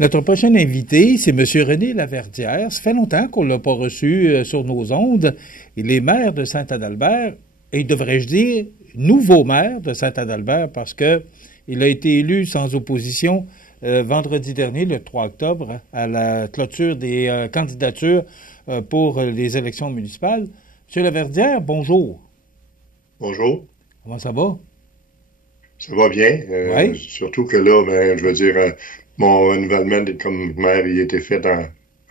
Notre prochain invité, c'est M. René Laverdière. Ça fait longtemps qu'on ne l'a pas reçu sur nos ondes. Il est maire de Saint-Adalbert, et devrais-je dire, nouveau maire de Saint-Adalbert, parce que il a été élu sans opposition vendredi dernier, le 3 octobre, à la clôture des candidatures pour les élections municipales. M. Laverdière, bonjour. Bonjour. Comment ça va? Ça va bien. Oui. Surtout que là, ben, je veux dire, mon renouvellement comme maire, il a été fait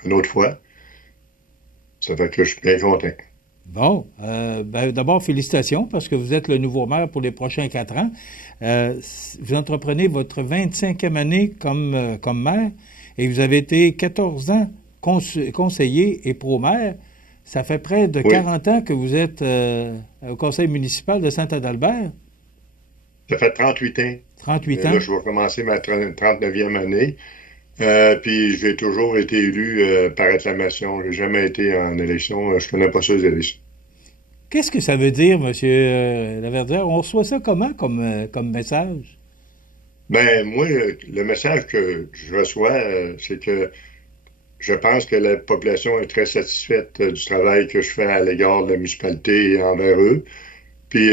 une autre fois. Ça fait que je suis bien content. Bon, d'abord, félicitations parce que vous êtes le nouveau maire pour les prochains 4 ans. Vous entreprenez votre 25e année comme maire et vous avez été 14 ans conseiller et pro-maire. Ça fait près de Oui, 40 ans que vous êtes au conseil municipal de Saint-Adalbert. ça fait 38 ans. 38 Là, ans. je vais commencer ma 39e année. Puis j'ai toujours été élu par acclamation. J'ai jamais été en élection. Je connais pas ça, les élections. Qu'est-ce que ça veut dire, Monsieur Laverdière? On reçoit ça comment comme message? Ben, moi, le message que je reçois, c'est que je pense que la population est très satisfaite du travail que je fais à l'égard de la municipalité et envers eux. Puis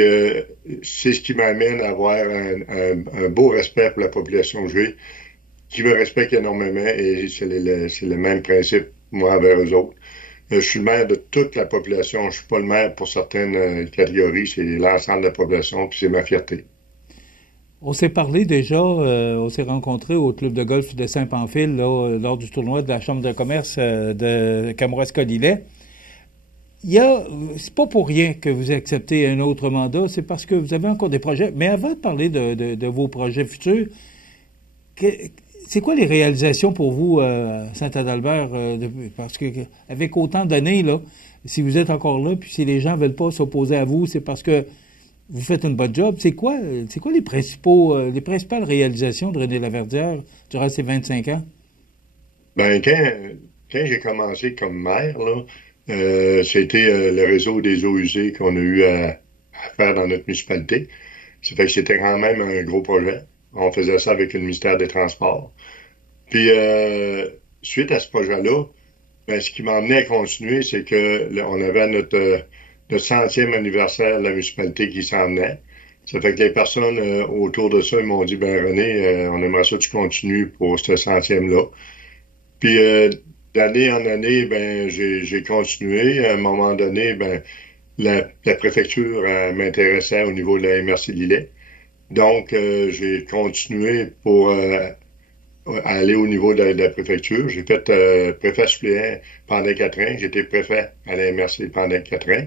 c'est ce qui m'amène à avoir un beau respect pour la population que j'ai, qui me respecte énormément et c'est le même principe, moi, envers eux autres. Je suis le maire de toute la population. Je suis pas le maire pour certaines catégories. C'est l'ensemble de la population, puis c'est ma fierté. On s'est parlé déjà, on s'est rencontrés au club de golf de Saint-Pamphile là, lors du tournoi de la Chambre de commerce de Kamouraska-Lillet. C'est pas pour rien que vous acceptez un autre mandat, c'est parce que vous avez encore des projets. Mais avant de parler de vos projets futurs, que- c'est quoi les réalisations pour vous, Saint-Adalbert, parce que avec autant d'années, là, si vous êtes encore là, puis si les gens veulent pas s'opposer à vous, c'est parce que vous faites une bonne job. C'est quoi les principales réalisations de René Laverdière durant ces 25 ans? Ben, quand j'ai commencé comme maire, là, c'était le réseau des eaux usées qu'on a eu à faire dans notre municipalité. Ça fait que c'était quand même un gros projet. On faisait ça avec le ministère des Transports. Puis, suite à ce projet-là, ben, ce qui m'a amené à continuer, c'est que là, on avait notre 100e anniversaire de la municipalité qui s'en venait. Ça fait que les personnes autour de ça, ils m'ont dit, ben René, on aimerait ça que tu continues pour ce 100e-là. Puis d'année en année, ben j'ai continué. À un moment donné, ben la préfecture m'intéressait au niveau de la MRC Lillet. Donc j'ai continué pour aller au niveau de la préfecture. J'ai fait préfet suppléant pendant 4 ans. J'étais préfet à la MRC pendant 4 ans.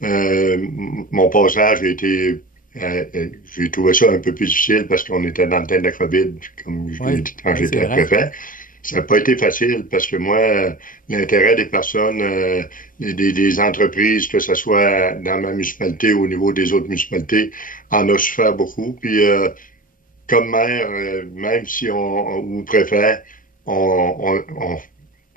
Mon passage j'ai trouvé ça un peu plus difficile parce qu'on était dans le temps de la COVID, comme je l'ai Oui, dit quand oui, c'est j'étais vrai. préfet. Ça n'a pas été facile parce que moi, l'intérêt des personnes, des entreprises, que ce soit dans ma municipalité ou au niveau des autres municipalités, en a souffert beaucoup. Puis comme maire, même si ou préfet, on, on,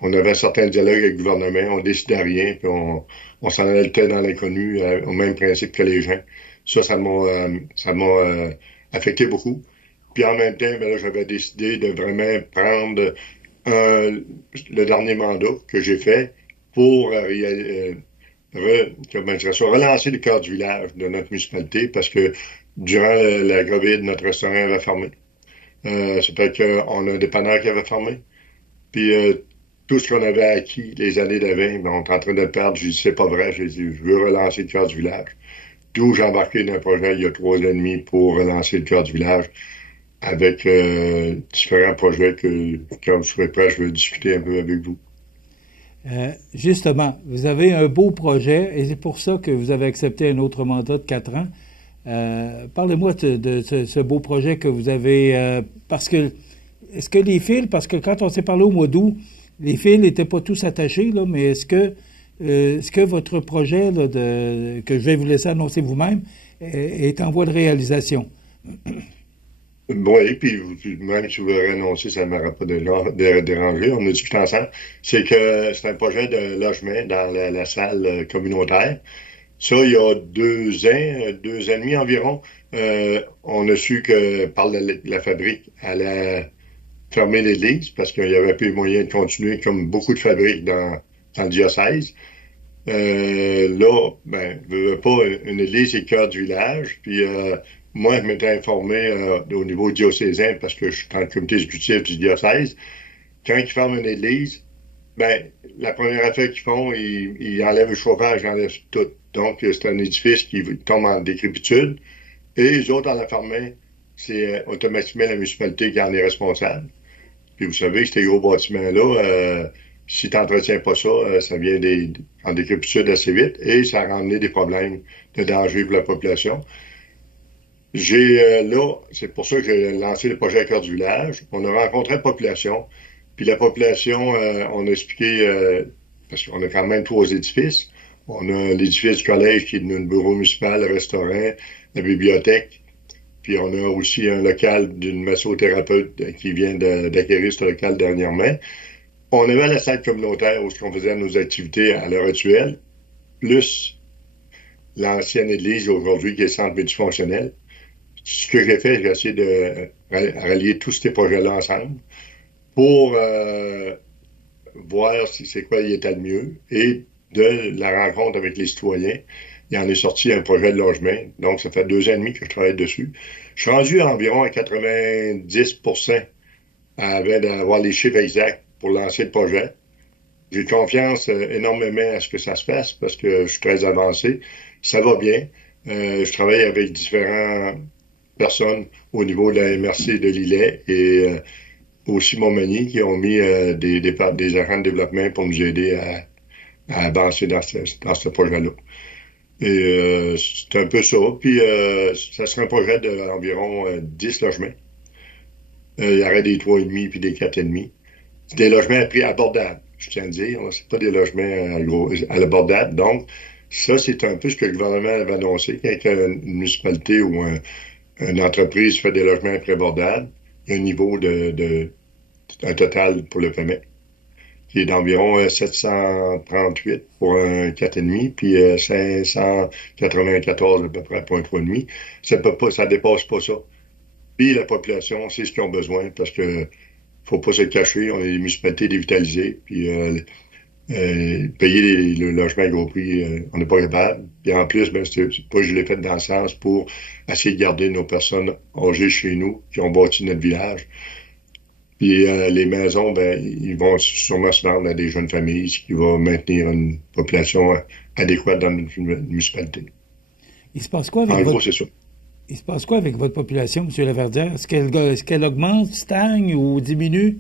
on avait un certain dialogue avec le gouvernement, on décidait rien, puis on s'en allait dans l'inconnu, au même principe que les gens. Ça m'a affecté beaucoup. Puis en même temps, ben là, j'avais décidé de vraiment prendre le dernier mandat que j'ai fait pour comment dire ça, relancer le cœur du village de notre municipalité parce que durant la COVID, notre restaurant avait fermé. C'est fait qu'on a un dépanneur qui avait fermé. Puis tout ce qu'on avait acquis les années d'avant, ben, on est en train de le perdre. J'ai dit, c'est pas vrai. J'ai dit, je veux relancer le cœur du village. D'où j'ai embarqué dans un projet il y a 3 ans et demi pour relancer le cœur du village avec différents projets que, quand vous serez prêt, je vais discuter un peu avec vous. Justement, vous avez un beau projet et c'est pour ça que vous avez accepté un autre mandat de 4 ans. Parlez-moi de ce beau projet que vous avez. Parce que, est-ce que les fils, parce que quand on s'est parlé au mois d'août, les fils n'étaient pas tous attachés, là, mais est-ce que votre projet là, que je vais vous laisser annoncer vous-même est en voie de réalisation? Oui, puis même si vous l'aurez annoncé, ça ne m'aura pas dérangé. On a discuté ensemble. C'est que c'est un projet de logement dans la salle communautaire. Ça, il y a 2 ans, 2 ans et demi environ, on a su que par la fabrique fermer l'église parce qu'il n'y avait plus moyen de continuer comme beaucoup de fabriques dans le diocèse. Là, ben, je veux pas, une église est le cœur du village. Puis moi, je m'étais informé au niveau diocésain parce que je suis dans le comité exécutif du diocèse. Quand ils ferment une église, ben, la première affaire qu'ils font, ils enlèvent le chauffage, ils enlèvent tout. Donc, c'est un édifice qui tombe en décrépitude. Et les autres, en la fermant, c'est automatiquement la municipalité qui en est responsable. Puis vous savez, ces gros bâtiments-là, si tu n'entretiens pas ça, ça vient en décrépitude assez vite et ça a ramené des problèmes de danger pour la population. Là, c'est pour ça que j'ai lancé le projet Cœur du village. On a rencontré la population, puis la population, on a expliqué, parce qu'on a quand même 3 édifices. On a l'édifice du collège qui est un bureau municipal, le restaurant, la bibliothèque. Puis on a aussi un local d'une massothérapeute qui vient d'acquérir ce local dernièrement. On avait la salle communautaire où on faisait nos activités à l'heure actuelle, plus l'ancienne église aujourd'hui qui est centre multifonctionnel. Ce que j'ai fait, j'ai essayé de rallier tous ces projets-là ensemble pour voir si c'est quoi il était le mieux. Et de la rencontre avec les citoyens, il en est sorti un projet de logement. Donc, ça fait 2 ans et demi que je travaille dessus. Je suis rendu environ à 90% avant d'avoir les chiffres exacts pour lancer le projet. J'ai confiance énormément à ce que ça se fasse parce que je suis très avancé. Ça va bien. Je travaille avec différentes personnes au niveau de la MRC de Lillet et aussi Montmagny qui ont mis des agents de développement pour nous aider à avancer dans ce projet-là. Et c'est un peu ça. Puis ça sera un projet d'environ 10 logements. Il y aurait des 3,5 puis des 4,5. C'est des logements à prix abordable, je tiens à dire. C'est pas des logements à l'abordable. Donc, ça, c'est un peu ce que le gouvernement avait annoncé. Quand une municipalité ou une entreprise fait des logements à prix abordable, il y a un niveau un total pour le paiement qui est d'environ 738 pour un 4,5, puis 594 à peu près pour un 3,5. Ça dépasse pas ça. Puis la population, c'est ce qu'ils ont besoin, parce que faut pas se cacher, on est des municipalités dévitalisées, puis payer le logement à gros prix, on n'est pas capable. Puis en plus, ben, je l'ai fait dans le sens pour essayer de garder nos personnes âgées chez nous, qui ont bâti notre village. Puis les maisons, ben, ils vont sûrement se vendre à des jeunes familles, ce qui va maintenir une population adéquate dans notre municipalité. Il se passe quoi avec en gros, c'est ça. Il se passe quoi avec votre population, M. Laverdière? Est-ce qu'elle augmente, stagne ou diminue?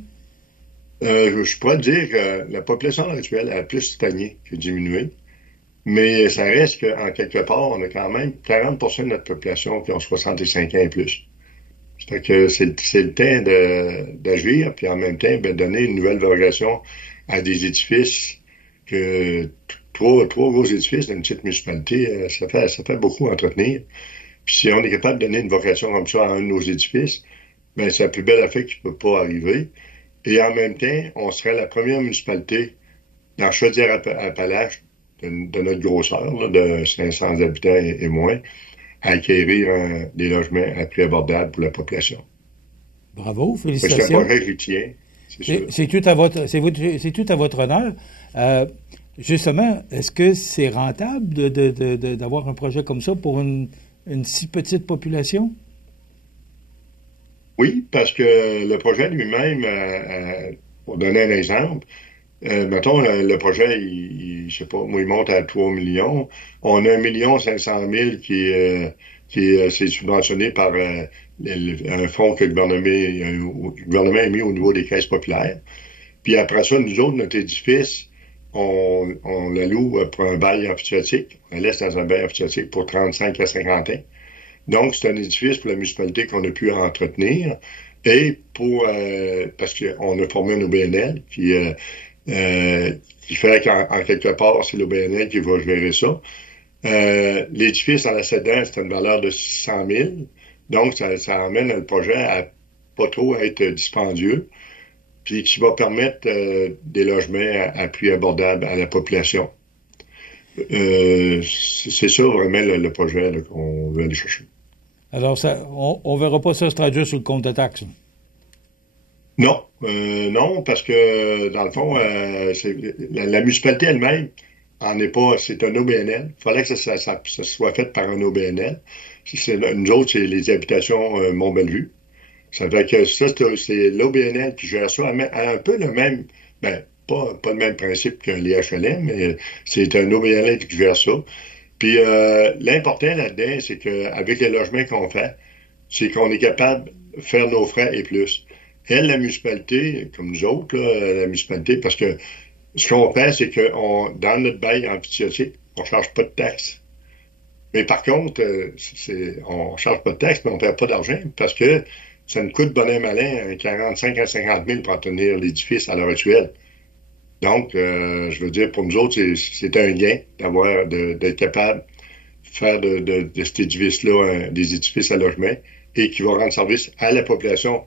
Je pourrais dire que la population actuelle a plus stagné que diminué. Mais ça reste qu'en quelque part, on a quand même 40% de notre population qui ont 65 ans et plus. Fait que c'est le temps d'agir, puis en même temps, ben, donner une nouvelle valorisation à des édifices que trois gros édifices d'une petite municipalité, ça fait beaucoup à entretenir. Puis si on est capable de donner une vocation comme ça à un de nos édifices, ben c'est la plus belle affaire qui peut pas arriver. Et en même temps, on serait la première municipalité dans Chaudière-Appalaches de notre grosseur, là, de 500 habitants et moins, à acquérir des logements à prix abordable pour la population. Bravo, félicitations. C'est un projet qui tient, c'est sûr. C'est tout à votre honneur. Justement, est-ce que c'est rentable d'avoir un projet comme ça pour une si petite population? Oui, parce que le projet lui-même, pour donner un exemple, mettons, le projet, je sais pas, moi, il monte à 3 millions. On a 1,5 million qui c'est subventionné par un fonds que le gouvernement a mis au niveau des caisses populaires. Puis après ça, nous autres, notre édifice, on la loue pour un bail amphithéotique. On la laisse dans un bail amphithéotique pour 35 à 50 ans. Donc, c'est un édifice pour la municipalité qu'on a pu entretenir et parce qu'on a formé un OBNL qui fait qu'en quelque part, c'est l'OBNL qui va gérer ça. L'édifice en accédant, c'est une valeur de 600 000. Donc, ça amène le projet à pas trop être dispendieux, puis qui va permettre des logements à prix abordable à la population. C'est ça vraiment le projet là, qu'on veut aller chercher. Alors, on ne verra pas ça se traduire sur le compte de taxes? Non, parce que dans le fond, la municipalité elle-même en est pas, c'est un OBNL. Il fallait que ça soit fait par un OBNL. Nous autres, c'est les habitations Mont-Bellevue. Ça fait que ça, c'est l'OBNL qui gère ça à un peu le même, ben, pas le même principe que les HLM, mais c'est un OBNL qui gère ça. Puis l'important là-dedans, c'est qu'avec les logements qu'on fait, c'est qu'on est capable de faire nos frais et plus. Elle, la municipalité, comme nous autres, là, la municipalité, parce que ce qu'on fait, c'est que dans notre bail amphithéotique, on ne charge pas de taxes. Mais par contre, on ne charge pas de taxes, mais on ne perd pas d'argent parce que ça nous coûte bon et malin 45 à 50 000 pour tenir l'édifice à l'heure actuelle. Donc, je veux dire, pour nous autres, c'est un gain d'être capable de faire de cet édifice-là des édifices à logement et qui va rendre service à la population,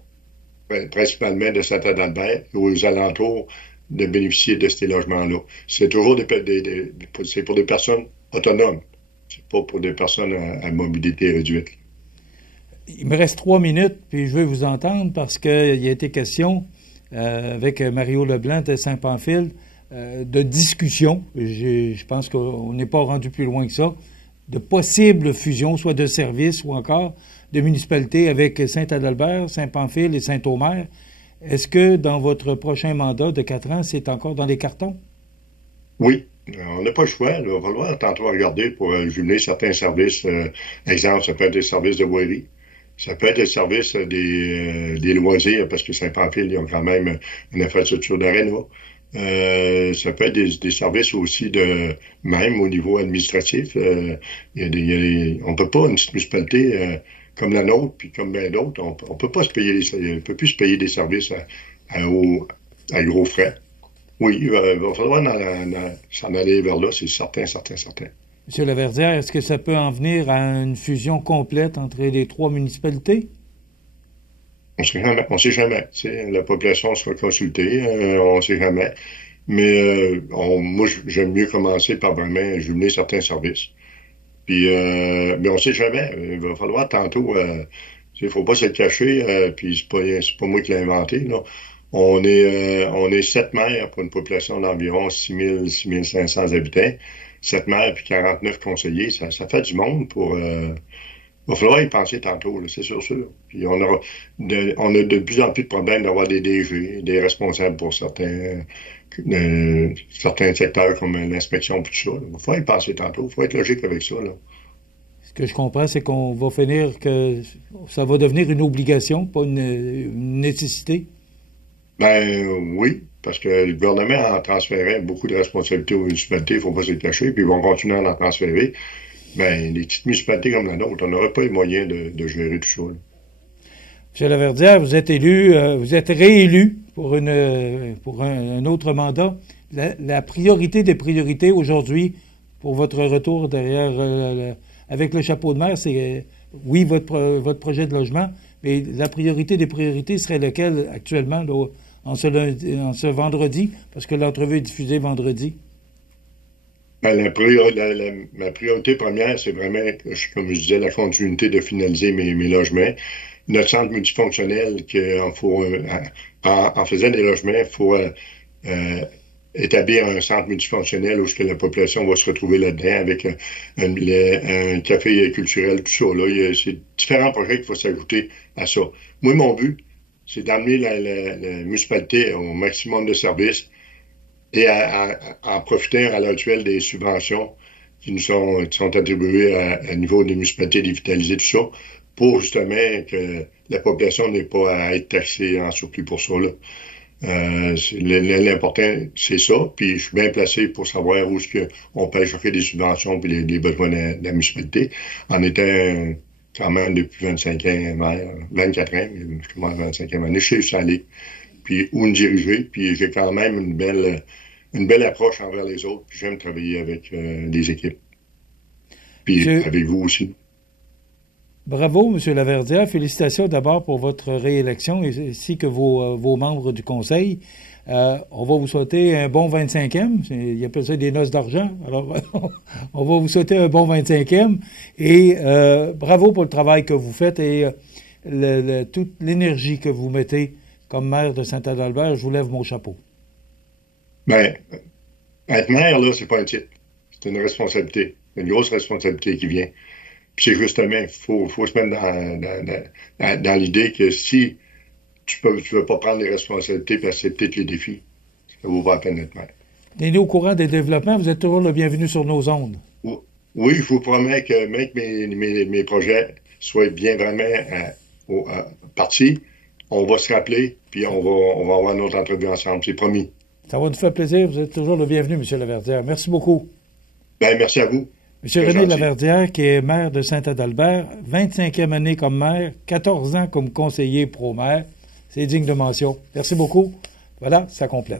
principalement de Saint-Adalbert ou aux alentours, de bénéficier de ces logements-là. C'est toujours c'est pour des personnes autonomes. C'est pas pour des personnes à mobilité réduite. Il me reste 3 minutes, puis je veux vous entendre parce qu'il a été question avec Mario Leblanc de Saint-Pamphile de discussion. Je pense qu'on n'est pas rendu plus loin que ça, de possibles fusions, soit de services ou encore de municipalités avec Saint-Adalbert, Saint-Pamphile et Saint-Omer. Est-ce que dans votre prochain mandat de 4 ans, c'est encore dans les cartons? Oui. On n'a pas le choix. Là. On va falloir tantôt regarder pour jumeler certains services. Exemple, ça peut être des services de voirie. Ça peut être des services des loisirs, parce que Saint-Pamphile, ils ont quand même une infrastructure d'aréna. Ça peut être des services aussi même au niveau administratif. On peut pas, une petite municipalité comme la nôtre, puis comme bien d'autres, on peut pas on peut plus se payer des services à gros frais. Oui, il va falloir s'en aller vers là, c'est certain. Monsieur Laverdière, est-ce que ça peut en venir à une fusion complète entre les 3 municipalités? On sait jamais. La population sera consultée, on sait jamais. Mais moi, j'aime mieux commencer par vraiment jumeler certains services. Puis, mais on sait jamais. Il va falloir tantôt. Il faut pas se le cacher. Puis c'est pas moi qui l'ai inventé. Là. On est 7 maires pour une population d'environ 6 500 habitants. 7 maires puis 49 conseillers, ça fait du monde pour. Il va falloir y penser tantôt, là, c'est sûr. Puis on a de plus en plus de problèmes d'avoir des DG, des responsables pour certains secteurs comme l'inspection et tout ça. Il va falloir y penser tantôt. Il faut être logique avec ça. Là. Ce que je comprends, c'est qu'on va finir que ça va devenir une obligation, pas une nécessité. Ben oui, parce que le gouvernement en transférait beaucoup de responsabilités aux municipalités, il ne faut pas se le cacher, puis ils vont continuer à en transférer. Ben, les petites municipalités comme la nôtre, on n'aurait pas les moyens de gérer tout ça. Là. M. Laverdière, vous êtes élu, vous êtes réélu pour un autre mandat. La priorité des priorités aujourd'hui pour votre retour derrière avec le chapeau de maire, c'est oui votre projet de logement, mais la priorité des priorités serait laquelle actuellement là, en ce vendredi, parce que l'entrevue est diffusée vendredi? Ben, ma priorité première, c'est vraiment, comme je disais, la continuité de finaliser mes logements. Notre centre multifonctionnel, en faisant des logements, il faut établir un centre multifonctionnel où la population va se retrouver là-dedans avec un café culturel, tout ça. Là, c'est différents projets qu'il faut s'ajouter à ça. Moi, mon but, c'est d'amener la municipalité au maximum de services et en profiter à l'heure actuelle des subventions qui sont attribuées à niveau des municipalités dévitalisées, tout ça, pour justement que la population n'ait pas à être taxée en surplus pour ça. Là. L'important, c'est ça. Puis je suis bien placé pour savoir où est-ce qu'on peut chercher des subventions puis les besoins de la municipalité. En étant quand même depuis 25 ans maire, 24 ans, je commence 25e année, je sais où ça aller, puis où me diriger. Puis j'ai quand même une belle approche envers les autres. Puis j'aime travailler avec des équipes. Puis avec vous aussi. Bravo, M. Laverdière. Félicitations d'abord pour votre réélection ainsi que vos membres du Conseil. On va vous souhaiter un bon 25e. Il appelle ça des noces d'argent. Alors, on va vous souhaiter un bon 25e. Et bravo pour le travail que vous faites et toute l'énergie que vous mettez comme maire de Saint-Adalbert, je vous lève mon chapeau. Ben, être maire, là, c'est pas un titre. C'est une responsabilité. Une grosse responsabilité qui vient. Puis c'est justement, faut se mettre dans l'idée que si tu veux pas prendre les responsabilités et accepter les défis, ça vaut pas la peine d'être maire. Tenez-nous au courant des développements. Vous êtes toujours le bienvenu sur nos ondes. Oui, je vous promets que même que mes projets soient bien vraiment partis, on va se rappeler, puis on va avoir notre entrevue ensemble, c'est promis. Ça va nous faire plaisir. Vous êtes toujours le bienvenu, M. Laverdière. Merci beaucoup. Ben, merci à vous. M. René Laverdière, qui est maire de Saint-Adalbert, 25e année comme maire, 14 ans comme conseiller pro-maire. C'est digne de mention. Merci beaucoup. Voilà, ça complète.